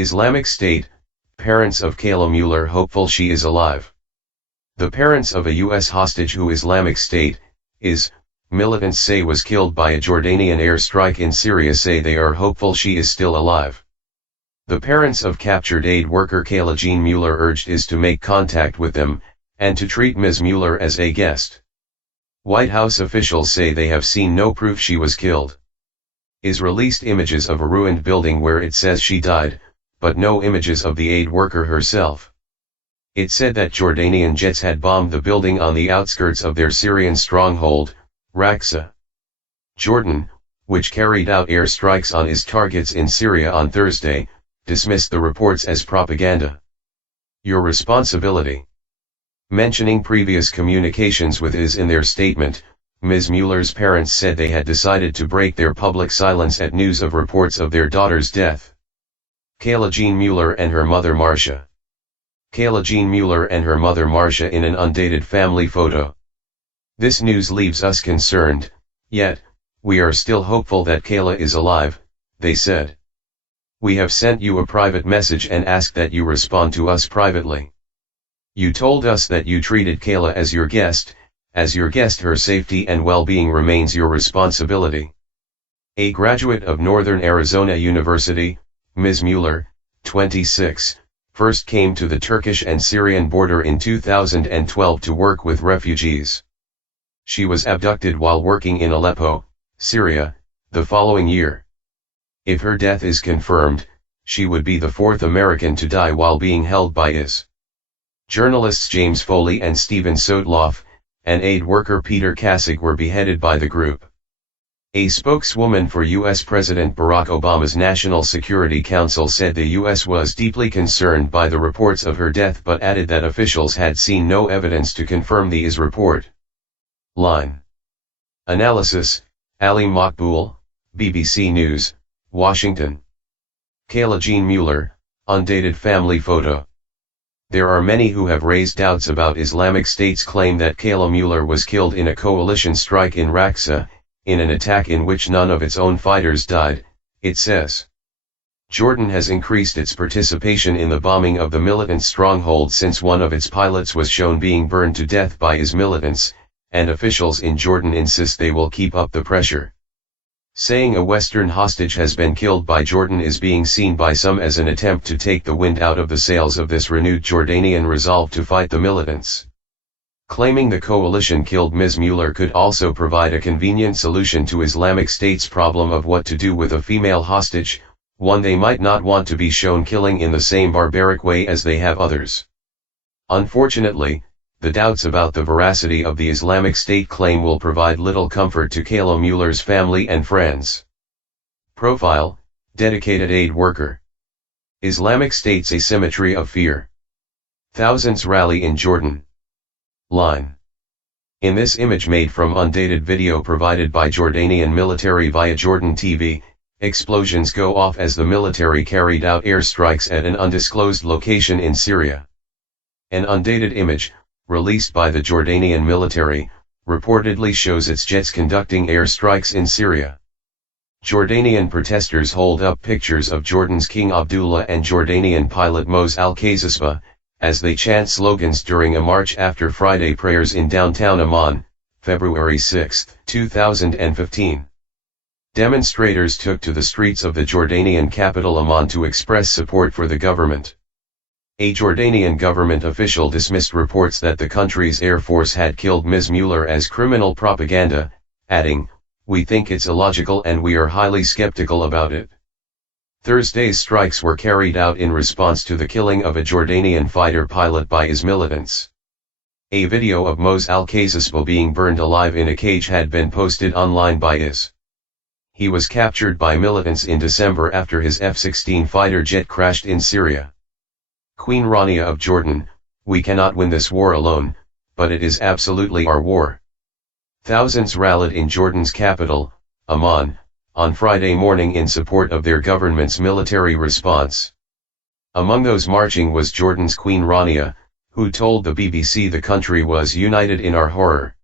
Islamic State, parents of Kayla Mueller hopeful she is alive. The parents of a U.S. hostage who Islamic State, militants say was killed by a Jordanian airstrike in Syria say they are hopeful she is still alive. The parents of captured aid worker Kayla Jean Mueller urged is to make contact with them, and to treat Ms. Mueller as a guest. White House officials say they have seen no proof she was killed. Released images of a ruined building where it says she died, but no images of the aid worker herself. It said that Jordanian jets had bombed the building on the outskirts of their Syrian stronghold, Raqqa. Jordan, which carried out airstrikes on its targets in Syria on Thursday, dismissed the reports as propaganda. Your responsibility. Mentioning previous communications with in their statement, Ms. Mueller's parents said they had decided to break their public silence at news of reports of their daughter's death. Kayla Jean Mueller and her mother Marcia. Kayla Jean Mueller and her mother Marcia in an undated family photo. This news leaves us concerned, yet, we are still hopeful that Kayla is alive, they said. We have sent you a private message and asked that you respond to us privately. You told us that you treated Kayla as your guest, her safety and well-being remains your responsibility. A graduate of Northern Arizona University, Ms. Mueller, 26, first came to the Turkish and Syrian border in 2012 to work with refugees. She was abducted while working in Aleppo, Syria, the following year. If her death is confirmed, she would be the fourth American to die while being held by IS. Journalists James Foley and Stephen Sotloff, and aid worker Peter Kasich were beheaded by the group. A spokeswoman for U.S. President Barack Obama's National Security Council said the U.S. was deeply concerned by the reports of her death but added that officials had seen no evidence to confirm the IS report. Line. Analysis, Ali Maqbool, BBC News, Washington. Kayla Jean Mueller, undated family photo. There are many who have raised doubts about Islamic State's claim that Kayla Mueller was killed in a coalition strike in Raqqa, in an attack in which none of its own fighters died, it says. Jordan has increased its participation in the bombing of the militant stronghold since one of its pilots was shown being burned to death by IS militants, and officials in Jordan insist they will keep up the pressure. Saying a Western hostage has been killed by Jordan is being seen by some as an attempt to take the wind out of the sails of this renewed Jordanian resolve to fight the militants. Claiming the coalition killed Ms. Mueller could also provide a convenient solution to Islamic State's problem of what to do with a female hostage, one they might not want to be shown killing in the same barbaric way as they have others. Unfortunately, the doubts about the veracity of the Islamic State claim will provide little comfort to Kayla Mueller's family and friends. Profile, dedicated aid worker. Islamic State's asymmetry of fear. Thousands rally in Jordan. Line. In this image made from undated video provided by Jordanian military via Jordan TV, explosions go off as the military carried out airstrikes at an undisclosed location in Syria. An undated image, released by the Jordanian military, reportedly shows its jets conducting airstrikes in Syria. Jordanian protesters hold up pictures of Jordan's King Abdullah and Jordanian pilot Mos al-Kazisba, as they chant slogans during a march after Friday prayers in downtown Amman, February 6, 2015. Demonstrators took to the streets of the Jordanian capital Amman to express support for the government. A Jordanian government official dismissed reports that the country's air force had killed Ms. Mueller as criminal propaganda, adding, "We think it's illogical and we are highly skeptical about it." Thursday's strikes were carried out in response to the killing of a Jordanian fighter pilot by IS militants. A video of Mos al-Kazisba being burned alive in a cage had been posted online by IS. He was captured by militants in December after his F-16 fighter jet crashed in Syria. Queen Rania of Jordan, "We cannot win this war alone, but it is absolutely our war." Thousands rallied in Jordan's capital, Amman, on Friday morning in support of their government's military response. Among those marching was Jordan's Queen Rania, who told the BBC the country was united in our horror.